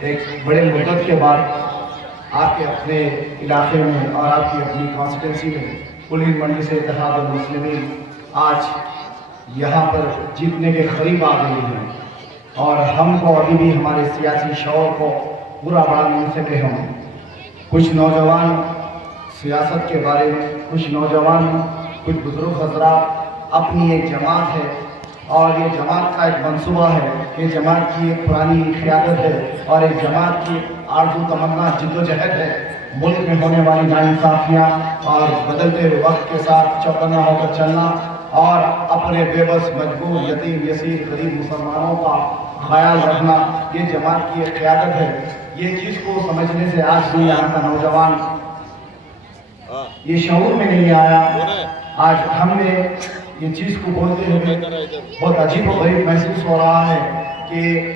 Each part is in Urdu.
ایک بڑے مدت کے بعد آپ کے اپنے علاقے میں اور آپ کی اپنی کانسٹیٹنسی میں کل ہند منڈی سے اتحاد المسلمین آج یہاں پر جیتنے کے قریب آ گئی ہیں، اور ہم کو ابھی بھی ہمارے سیاسی شعور کو پورا بڑھانے سے ہم کچھ نوجوان سیاست کے بارے میں، کچھ نوجوان، کچھ بزرگ حضرات اپنی ایک جماعت ہے، اور یہ جماعت کا ایک منصوبہ ہے، یہ جماعت کی ایک پرانی قیادت ہے اور ایک جماعت کی آرزو تمنا جد و جہد ہے ملک میں ہونے والی ناانصافیاں اور بدلتے وقت کے ساتھ چوکنا ہو کر چلنا اور اپنے بے بس مجبور یتیم یسیر غریب مسلمانوں کا خیال رکھنا، یہ جماعت کی ایک قیادت ہے۔ یہ چیز کو سمجھنے سے آج بھی یہاں کا نوجوان یہ شعور میں نہیں آیا۔ آج ہم نے یہ چیز کو بولتے ہوئے بہت عجیب و غریب محسوس ہو رہا ہے کہ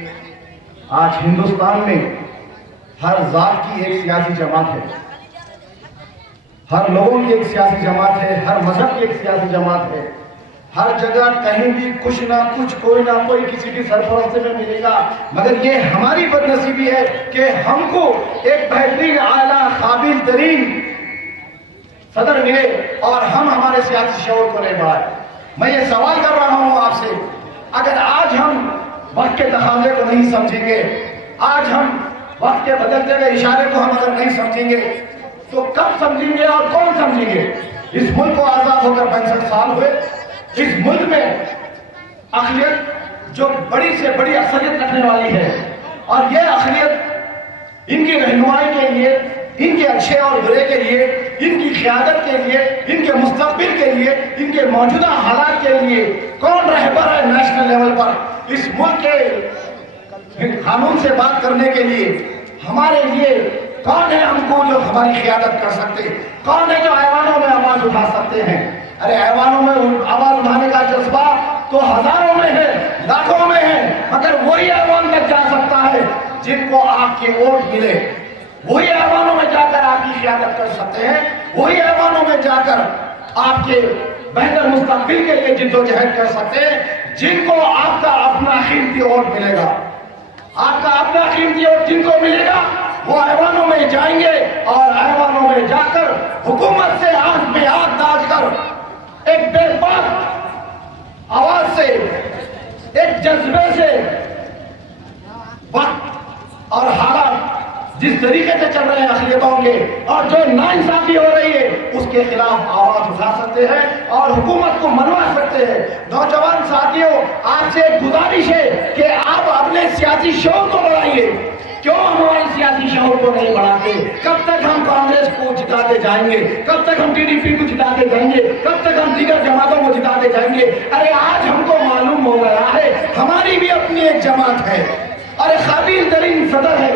آج ہندوستان میں ہر ذات کی ایک سیاسی جماعت ہے، ہر لوگوں کی ایک سیاسی جماعت ہے، ہر مذہب کی ایک سیاسی جماعت ہے، ہر جگہ کہیں بھی کچھ نہ کچھ کوئی نہ کوئی کسی کی سرپرستی میں ملے گا، مگر یہ ہماری بد نصیبی ہے کہ ہم کو ایک بہترین اعلیٰ قابل ترین صدر ملے اور ہم ہمارے سیاسی شعور کو نہیں بڑھائے۔ میں یہ سوال کر رہا ہوں آپ سے، اگر آج ہم وقت کے تقاضے کو نہیں سمجھیں گے، آج ہم وقت کے بدلتے ہوئے اشارے کو ہم اگر نہیں سمجھیں گے تو کب سمجھیں گے اور کون سمجھیں گے؟ اس ملک کو آزاد ہو کر 65 سال ہوئے، اس ملک میں اقلیت جو بڑی سے بڑی اکثریت رکھنے والی ہے، اور یہ اقلیت ان کی رہنمائی کے لیے، ان کے اچھے اور برے کے لیے، ان کی قیادت کے لیے، ان کے مستقبل کے لیے، ان کے موجودہ حالات کے لیے کون رہبر ہے نیشنل لیول پر؟ اس ملک کے قانون سے بات کرنے کے لیے ہمارے لیے کون ہے ہم کو جو ہماری قیادت کر سکتے؟ کون ہے جو ایوانوں میں آواز اٹھا سکتے ہیں؟ ارے ایوانوں میں آواز اٹھانے کا جذبہ تو ہزاروں میں ہے، لاکھوں میں ہے، مگر وہی ایوان تک جا سکتا ہے جن کو آپ کے ووٹ ملے، وہی ایوانوں میں جا کر آپ کی قیادت کر سکتے ہیں، وہی ایوانوں میں جا کر آپ کے بہتر مستقبل کے لیے جد و جہد کر سکتے ہیں جن کو آپ کا اپنا قیمتی ووٹ ملے گا۔ آپ کا اپنا قیمتی ووٹ جن کو ملے گا وہ ایوانوں میں جائیں گے، اور ایوانوں میں جا کر حکومت سے آنکھ میں آنکھ ڈال کر ایک بے باک آواز سے، ایک جذبے سے وقت اور حالات جس طریقے سے چل رہے ہیں اقلیتوں کے اور جو ناانصافی ہو رہی ہے اس کے خلاف آواز اٹھا سکتے ہیں اور حکومت کو منوا سکتے ہیں۔ نوجوان ساتھیوں، آپ سے گزارش ہے کہ آپ اپنے سیاسی شعور کو بڑھائیے۔ کیوں ہمارے سیاسی شعور کو نہیں بڑھاتے؟ کب تک ہم کانگریس کو جتاتے جائیں گے؟ کب تک ہم TDP کو جتاتے جائیں گے؟ کب تک ہم دیگر جماعتوں کو جتاتے جائیں گے؟ ارے آج ہم کو معلوم ہو گیا ہے ہماری بھی اپنی ایک جماعت ہے اور ایک قابل ترین صدر ہے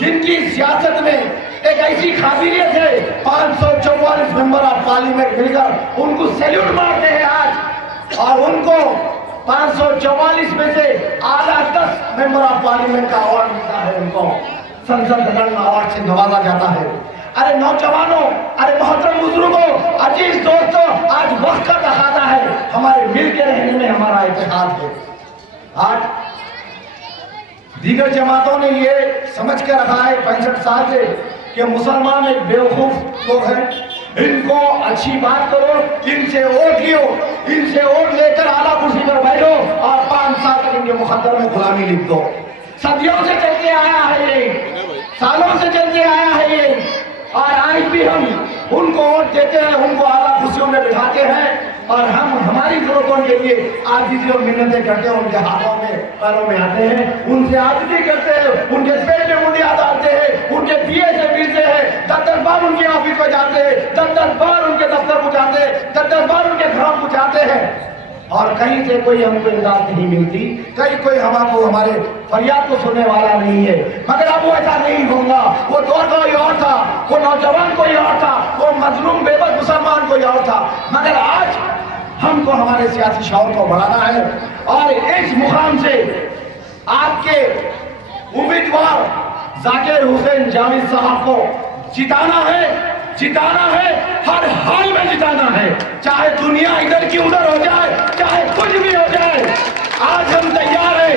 جن کی سیاست میں ایک ایسی قابلیت ہے، 544 ممبر آف پارلیمنٹ مل کر ان کو سیلیوٹ مارتے ہیں آج، اور ان کو 544 میں سے اعلیٰ 10 ممبر آف پارلیمنٹ کا ایوارڈ ملتا ہے، ان کو سنسد بھون ایوارڈ سے نوازا جاتا ہے۔ ارے نوجوانوں، ارے محترم بزرگوں، عزیز دوستوں، آج وقت کا تقاضا ہے، ہمارے مل کے رہنے میں ہمارا اتحاد ہے۔ آج دیگر جماعتوں نے یہ سمجھ کے رکھا ہے 65 سال سے کہ مسلمان ایک بیوقوف لوگ ہیں، ان کو اچھی بات کرو، ان سے ووٹ لیو، ان سے ووٹ لے کر اعلیٰ کرسی پر بیٹھو اور 5 سال تک ان کے مقدر میں غلامی لکھ دو۔ صدیوں سے چلتے آیا ہے یہ، سالوں سے چلتے آیا ہے یہ، اور آج بھی ہم ان کو ووٹ دیتے ہیں، ان کو اعلیٰ کرسیوں میں بٹھاتے ہیں، اور ہم ہماری ضرورتوں کے لیے عاجزی اور منتیں کرتے ہیں، ان کے ہاتھوں میں پیروں میں آتے ہیں، ان سے عاجزی کرتے ہیں، ان کے پیٹ میں منڈیاں ڈالتے ہیں، ان کے پیے سے ملتے ہیں، 10 بار ان کے آفس کو جاتے ہیں، 10 بار ان کے دفتر کو جاتے ہیں، 10 بار ان کے گھروں کو جاتے ہیں، اور کہیں سے کوئی ہم کو امداد نہیں ملتی، کہیں کوئی ہمارے فریاد کو سننے والا نہیں ہے۔ مگر اب وہ ایسا نہیں ہوگا، وہ دور کوئی اور تھا، وہ نوجوان کوئی اور تھا، وہ مظلوم بے بس مسلمان کوئی اور تھا، مگر آج ہم کو ہمارے سیاسی شعور کو بڑھانا ہے، اور اس مقام سے آپ کے امیدوار ذاکر حسین جاوید صاحب کو جتانا ہے، جتانا ہے، ہر حال میں جتانا ہے، چاہے دنیا ادھر کی ادھر ہو جائے، چاہے کچھ بھی ہو جائے، آج ہم تیار ہیں۔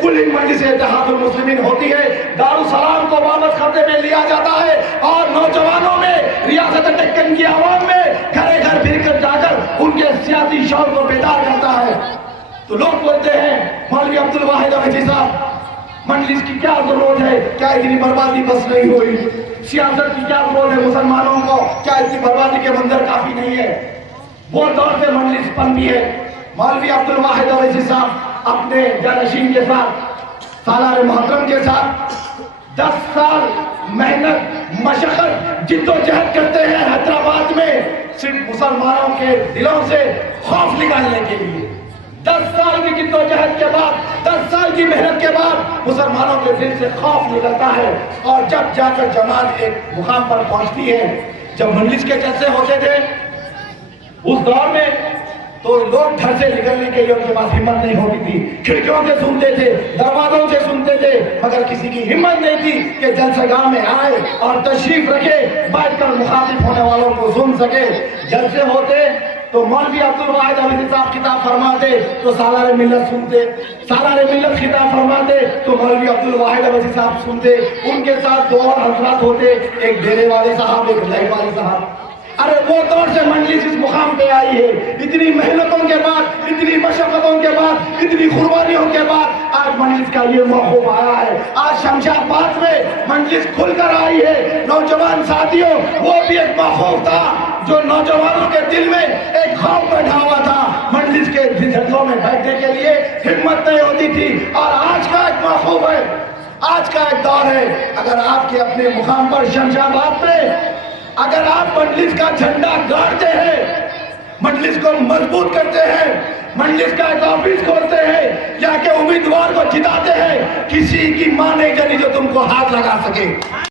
کل مجلس اتحاد المسلمین ہوتی ہے، دارالسلام کو واپس قبضے میں لیا جاتا ہے اور نوجوانوں میں، ریاست دکن کی عوام میں گھر گھر پھر کر جا کر ان کے سیاسی شعور کو بیدار کرتا ہے۔ تو لوگ بولتے ہیں مولوی عبدالواحد اویسی صاحب، مجلس کی کیا ضرورت ہے؟ کیا اتنی بربادی بس نہیں ہوئی؟ سیاست کی کیا ضرورت ہے مسلمانوں کو؟ کیا اتنی بربادی کے منظر کافی نہیں ہے؟ وہ دور سے مجلس پنپی ہے۔ مولوی عبدالواحد اویسی صاحب اپنے جانشین کے ساتھ، سالار محترم کے ساتھ 10 سال محنت، مشقت، جد و جہد کرتے ہیں حیدرآباد میں صرف مسلمانوں کے دلوں سے خوف نکالنے کے لیے۔ 10 سال کی جد و جہد کے بعد، 10 سال کی محنت کے بعد مسلمانوں کے دل سے خوف نکلتا ہے، اور جب جا کر جماعت ایک مقام پر پہنچتی ہے۔ جب مجلس کے جلسے ہوتے تھے اس دور میں، تو لوگ گھر سے نکلنے کے لیے ان کے پاس ہمت نہیں ہوتی تھی، کھڑکیوں سے سنتے تھے، دروازوں سے سنتے تھے، مگر کسی کی ہمت نہیں تھی کہ جلسہ گاہ میں آئے اور تشریف رکھے، بیٹھ کر مخاطب ہونے والوں کو سن سکے۔ جلسے ہوتے تو مولوی عبدالواحد اویسی صاحب خطاب فرماتے تو سالار ملت سنتے، سالار ملت خطاب فرماتے تو مولوی عبدالواحد اویسی صاحب سنتے۔ ان کے ساتھ 2 اور حضرات ہوتے، ایک ڈیرے والے صاحب، ایک لائٹ والے صاحب۔ ارے وہ دور سے مجلس اس مقام پہ آئی ہے، اتنی محنتوں کے بعد، اتنی مشقتوں کے بعد، اتنی قربانیوں کے بعد آج مجلس کا یہ موقف آیا ہے۔ آج شمشاد آباد میں مجلس کھل کر آئی ہے۔ نوجوان ساتھیوں، وہ بھی ایک موقف تھا جو نوجوانوں کے دل میں ایک خوف بیٹھا ہوا تھا، مجلس کے جلسوں میں بیٹھنے کے لیے ہمت نہیں ہوتی تھی، اور آج کا ایک موقف ہے، آج کا ایک دور ہے۔ اگر آپ کے اپنے مقام پر شمشاد آباد میں اگر آپ مجلس کا جھنڈا گاڑتے ہیں، مجلس کو مضبوط کرتے ہیں، مجلس کا ایک آفس کھولتے ہیں، یا کہ امیدوار کو جتاتے ہیں، کسی کی ماں نہیں جانی جو تم کو ہاتھ لگا سکے۔